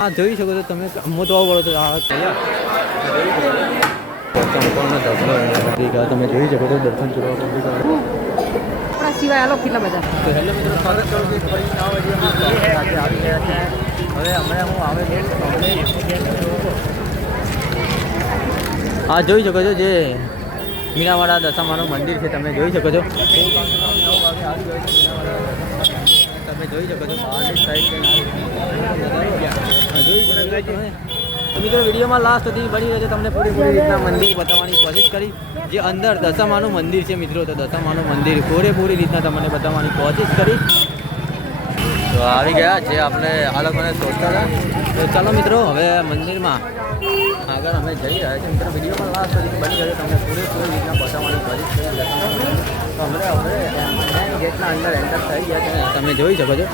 हाँ જોઈ શકો છો તમે મોટો બોલો તો આ સંપૂર્ણ દર્શન તમે જોઈ શકો છો દર્શન કરવા સિવાય આલો કેટલા બધા તો હેલો મિત્રો સ્વાગત કરું છું ફરી નવા વિડીયોમાં આજે આવી ગયા છે હવે હમણાં હું આવે આ જોઈ શકો છો જે મીનાવાડા દશામાનું મંદિર છે તમે જોઈ શકો છો તમે જોઈ શકો છો બહારની સાઈડ જોઈ શકો છો મિત્રો વિડીયોમાં લાસ્ટ સુધી બની રહેશે તમને પૂરી રીતના મંદિર બતાવવાની કોશિશ કરી જે અંદર દશામાનું મંદિર છે મિત્રો તો દશામાનું મંદિર પૂરી રીતના તમને બતાવવાની કોશિશ કરી તો આવી ગયા જે આપણે આ લોકોને શોધતા હતા તો ચાલો મિત્રો હવે મંદિરમાં આગળ અમે જઈ રહ્યા છીએ મિત્રો વિડીયોમાં લાસ્ટ સુધી બની રહેશે તમને પૂરી રીતના બતાવવાની કોશિશ કરી તો અમે ગેટના અંદર એન્ટર થઈ ગયા છે તમે જોઈ શકો છો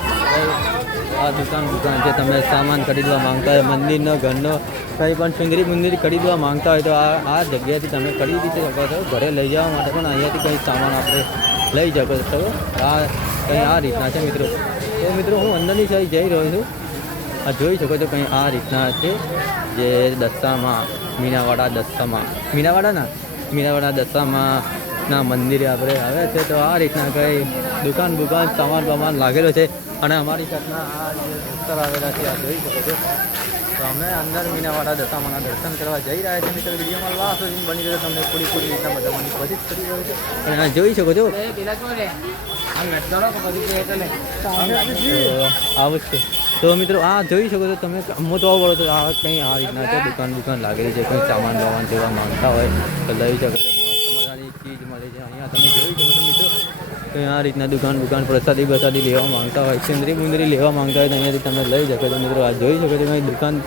આ દુકાન છે તમે સામાન ખરીદવા માંગતા હોય મંદિરનો ઘરનો કંઈ પણ સુંદરી મુંદરી ખરીદવા માંગતા હોય તો આ જગ્યાથી તમે ખરીદી શકો છો ઘરે લઈ જવા માટે પણ અહીંયાથી કંઈ સામાન આપણે લઈ શકો છો કંઈ આ રીતના છે મિત્રો તો મિત્રો હું અંદરની સાઈડ જઈ રહ્યો છું આ જોઈ શકો છો કંઈ આ રીતના છે જે દશામાં મીનાવાડા દશામાં મંદિરે આપણે આવ્યા છે તો આ રીતના કંઈ દુકાન સામાન લાગેલો છે અને અમારી સાથના આ જે દોસ્તર આવેલા છે આ જોઈ શકો છો તો અમે અંદર મીનાવાડા દશામાના દર્શન કરવા જઈ રહ્યા છીએ મિત્રો વિડીયોમાં લાસ્ટ સુધી બની રહ્યો તમને પૂરી રીતના બતાવવાની કોશિશ કરી રહ્યો છે અને આ જોઈ શકો છો આવું છે તો મિત્રો આ જોઈ શકો છો તમે મોટો બોલો તો આ કંઈ આ રીતના છે દુકાન લાગેલી છે કંઈ સામાન જેવા માંગતા હોય તો લઈ શકો છો મસ્ત મજાની ચીજ મળે છે અહીંયા તમે જોઈ શકો છો મિત્રો કંઈ આ રીતના દુકાન પ્રસાદી લેવા માંગતા હોય સિંદરી બુંદરી લેવા માંગતા હોય તો અહીંયાથી તમે લઈ શકો છો મિત્રો આ જોઈ શકો છો કંઈ દુકાન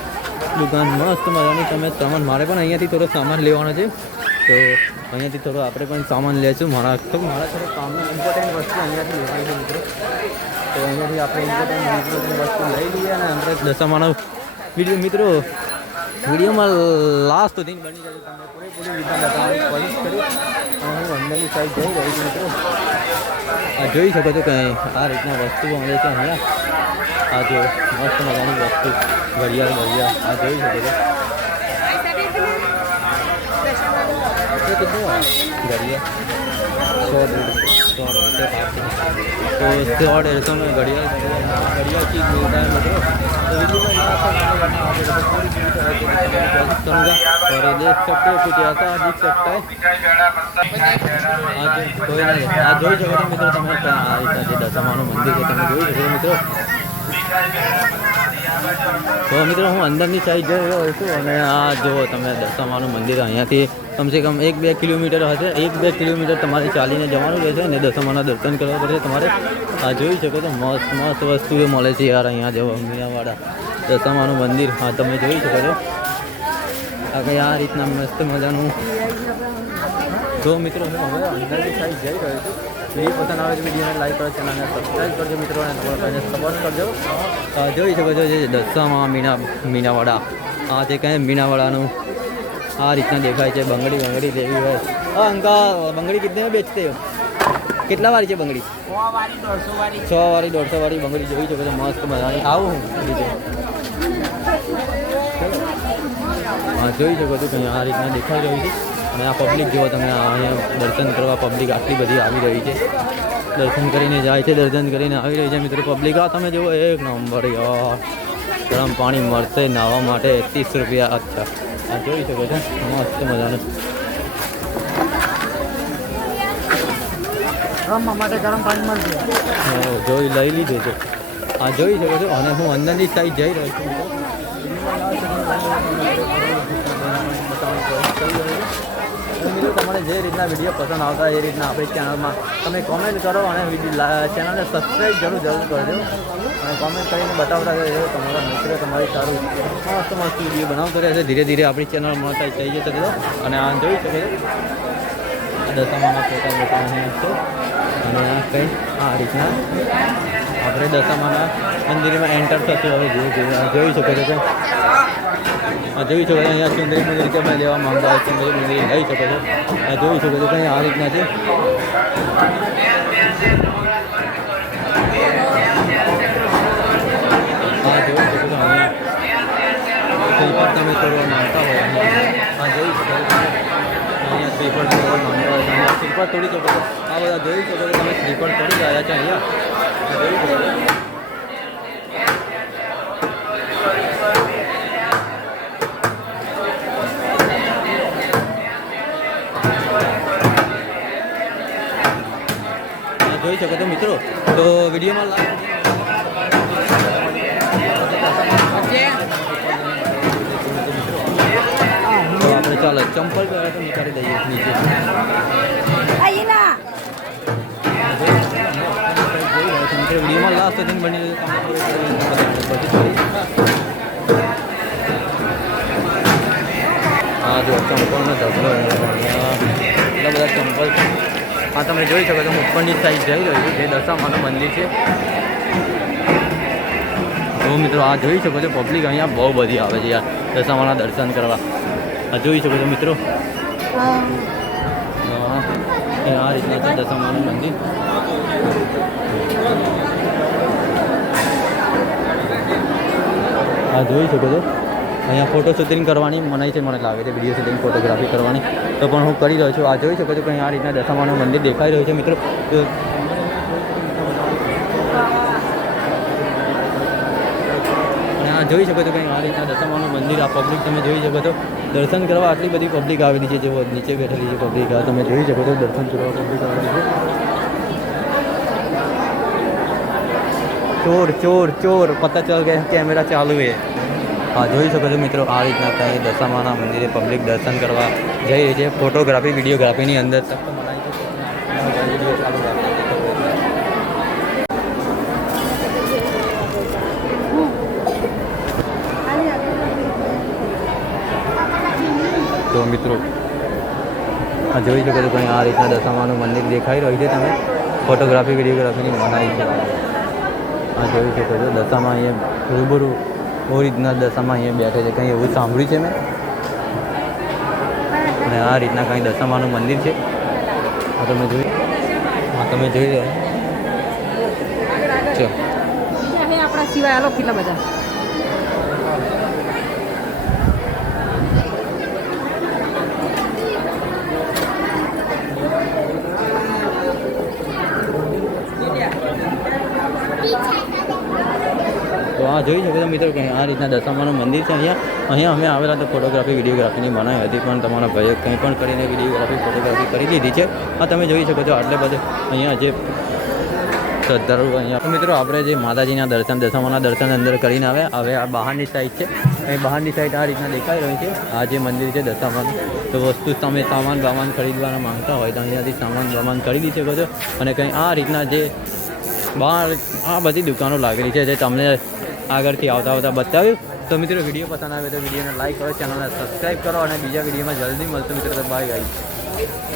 મસ્ત મજાની તમે સામાન મારે પણ અહીંયાથી થોડો સામાન લેવાનો છે તો અહીંયાથી થોડો આપણે પણ સામાન લેશું મારા થોડો કામની ઇમ્પોર્ટન્ટ વસ્તુ અહીંયાથી લેવાની છે મિત્રો તો અહીંયાથી આપણે ઇમ્પોર્ટન્ટ વસ્તુ લઈ લઈએ અને અંદર દશામાનો વિડીયો મિત્રો વિડીયોમાં લાસ્ટ સુધી બની જાય તમને પૂરી રીતના બતાવવાની કોશિશ કરી અને હું અંદરની સાઈડ જઈ રહી છું મિત્રો આ જોઈ શકો છો કંઈ આ રીતના વસ્તુઓ મળે છે અહીંયા આ જો મસ્ત મજાની વસ્તુ ઘડિયાળ આ જોઈ શકો છો કેટલું घड़ियाल तो 100 150 में घड़ियाल चीज़ मिलता है मतलब तो और ये देख सकते हो कुछ ऐसा दिख सकता है कोई नहीं आज જોઈ શકો છો મિત્રો તમે આ રીતના જે દશામાનું મંદિર છે તમે જોઈ શકો છો મિત્રો તો મિત્રો હું અંદરની સાઈડ જઈ રહ્યો છું અને આ જુઓ તમે દશામાનું મંદિર અહીંયાથી કમસે કમ 1-2 કિલોમીટર હશે 1-2 કિલોમીટર તમારે ચાલીને જવાનું રહેશે અને દશામાના દર્શન કરવા પડશે તમારે આ જોઈ શકો છો મસ્ત વસ્તુઓ મળે છે યાર અહીંયા જવો મીનાવાડા દશામાનું મંદિર હા તમે જોઈ શકો છો આ કંઈ આ રીતના મસ્ત મજાનું તો મિત્રો હું હવે અંદરની સાઈડ જઈ રહ્યો છું વિડીયો પસંદ આવે તો વિડીયોને લાઈક કરો ચેનલને સબસ્ક્રાઈબ કરજો મિત્રો અને તમારા ભાઈને સપોર્ટ કરજો જોઈ શકો છો જે દશામાં મીનાવાડા આ છે કંઈ મીનાવાડાનું આ રીતના દેખાય છે બંગડી લેવી હોય અંકલ બંગડી કિતને में बेचते हो કેટલા વાળી છે બંગડી 100 વાળી 150 વાળી બંગડી જોઈ શકો છો મસ્ત મજાની આવું બીજું હા જોઈ શકો છો કંઈ આ રીતના દેખાઈ રહ્યું છે અને આ પબ્લિક જુઓ તમે અહીંયા દર્શન કરવા પબ્લિક આટલી બધી આવી રહી છે દર્શન કરીને જાય છે દર્શન કરીને આવી રહી છે મિત્રો પબ્લિક આ તમે જુઓ એક નંબર યાર ગરમ પાણી મળશે નાહવા માટે 30 રૂપિયા અચ્છા આ જોઈ શકો છો મસ્ત મજાનું રમવા માટે ગરમ પાણી મળશે જોઈ લઈ લીધું છે આ જોઈ શકો છો અને હું અંદરની સાઈડ જઈ રહ્યો છું મિત્રો તમારે જે રીતના વિડીયો પસંદ આવતા એ રીતના આપણી ચેનલમાં તમે કોમેન્ટ કરો અને ચેનલને સબસ્ક્રાઈબ જરૂર કરજો અને કોમેન્ટ કરીને બતાવતા રહેજો તમારા મિત્રો તમારી સારું મસ્ત વિડીયો બનાવતો રહેશે ધીરે ધીરે આપણી ચેનલ મોનેટાઈઝ થઈ જશે તો અને આ જોઈ શકો છો દશામાના ફોટા અહીં છે અને આ કંઈ આ રીતના આપણે દશામાના મંદિરમાં એન્ટર થશું હવે ધીરે ધીરે જોઈ શકો છો કંઈ જોઈ શકો છો અહીંયા સુંદરી મંદિર તમે લેવા માંગતા હોય સુંદરી મંદિર લઈ શકો છો જોઈ શકો છો કંઈ આ રીતના છે જોઈ શકો છો અહીંયા શ્રીફળ તમે તોડવા માંગતા હોય આ જોઈ શકો છો અહીંયા શ્રીફળ તોડવા માંગતા હોય તમે શ્રીફળ તોડી શકો છો આ બધા જોઈ શકો છો તમે શ્રીફળ તોડી રહ્યા છો અહીંયા જોઈ શકો છો જોઈ શકો છો મિત્રો તો વિડીયોમાં તો આપણે ચાલો ચંપલ પહેલા તો નીકાળી દઈએ નીચે વિડીયોમાં લાસ્ટ સુધી બની હા જો ચંપલનો ઢગલો એટલા બધા ચંપલ છે હા તમે જોઈ શકો છો ઉપરની સાઈડ જઈ રહ્યું છે જે દશામાનું મંદિર છે તો મિત્રો આ જોઈ શકો છો પબ્લિક અહીંયા બહુ બધી આવે છે યાર દશામાના દર્શન કરવા આ જોઈ શકો છો મિત્રો આ રીતના છે દશામાનું મંદિર આ જોઈ શકો છો અહીંયા ફોટો શૂટિંગ કરવાની મનાઈ છે મને લાગે છે વિડીયો શૂટિંગ ફોટોગ્રાફી કરવાની તો પણ હું કરી રહ્યો છું આ જોઈ શકો છો કે આ રીતના દશામાનું મંદિર દેખાઈ રહ્યું છે મિત્રો અને આ જોઈ શકો છો કે આ રીતના દશામાનું મંદિર આ પબ્લિક તમે જોઈ શકો છો દર્શન કરવા આટલી બધી પબ્લિક આવેલી છે જે નીચે બેઠેલી છે પબ્લિક આ તમે જોઈ શકો છો દર્શન કરવા પબ્લિક આવેલી છે ચોર ચોર ચોર પતા ચલ ગયા કેમેરા ચાલુ है હા જોઈ શકો છો મિત્રો આ રીતના કંઈ દશામાના મંદિરે પબ્લિક દર્શન કરવા જઈ રહી છે ફોટોગ્રાફી વિડીયોગ્રાફીની અંદર તક મનાય છે તો મિત્રો આ જોઈ શકો છો કંઈ આ રીતના દશામાનું મંદિર દેખાઈ રહ્યું છે તમે ફોટોગ્રાફી વિડીયોગ્રાફીની મનાઈ છે આ જોઈ શકો છો દશામાં અહીંયા રૂબરૂ રીતના દશામાં અહીંયા બેઠે છે કંઈ એવું સાંભળ્યું છે મેં અને આ રીતના કંઈ દશામાનું મંદિર છે આ તમે જોઈ રહ્યા છો આપણા સિવાય આલો કેટલા બધા તો આ જોઈ શકો છો મિત્રો કે આ રીતના દશામાનું મંદિર છે અહીંયા અમે આવેલા તો ફોટોગ્રાફી વિડીયોગ્રાફીની મનાઈ હતી પણ તમારા ભાઈએ કંઈ પણ કરીને વિડીયોગ્રાફી ફોટોગ્રાફી કરી લીધી છે આ તમે જોઈ શકો છો આટલે બધે અહીંયા જે શ્રદ્ધાળુ અહીંયા મિત્રો આપણે જે માતાજીના દર્શન દશામાના દર્શન અંદર કરીને આવ્યા હવે આ બહારની સાઈડ છે અહીં બહારની સાઈડ આ રીતના દેખાઈ રહ્યું છે આ જે મંદિર છે દશામાનું તો વસ્તુ તમે સામાન બામાન ખરીદવાના માંગતા હોય તો અહીંયાથી સામાન બામાન ખરીદી શકો છો અને કંઈ આ રીતના જે બહાર આ બધી દુકાનો લાગેલી છે જે તમને આગળથી આવતા બતાવ્યું તો મિત્રો વિડીયો પસંદ આવે તો વિડીયોને લાઈક કરો ચેનલને સબસ્ક્રાઈબ કરો અને બીજા વિડીયોમાં જલ્દી મળશે મિત્રો તો બાય ગાઈસ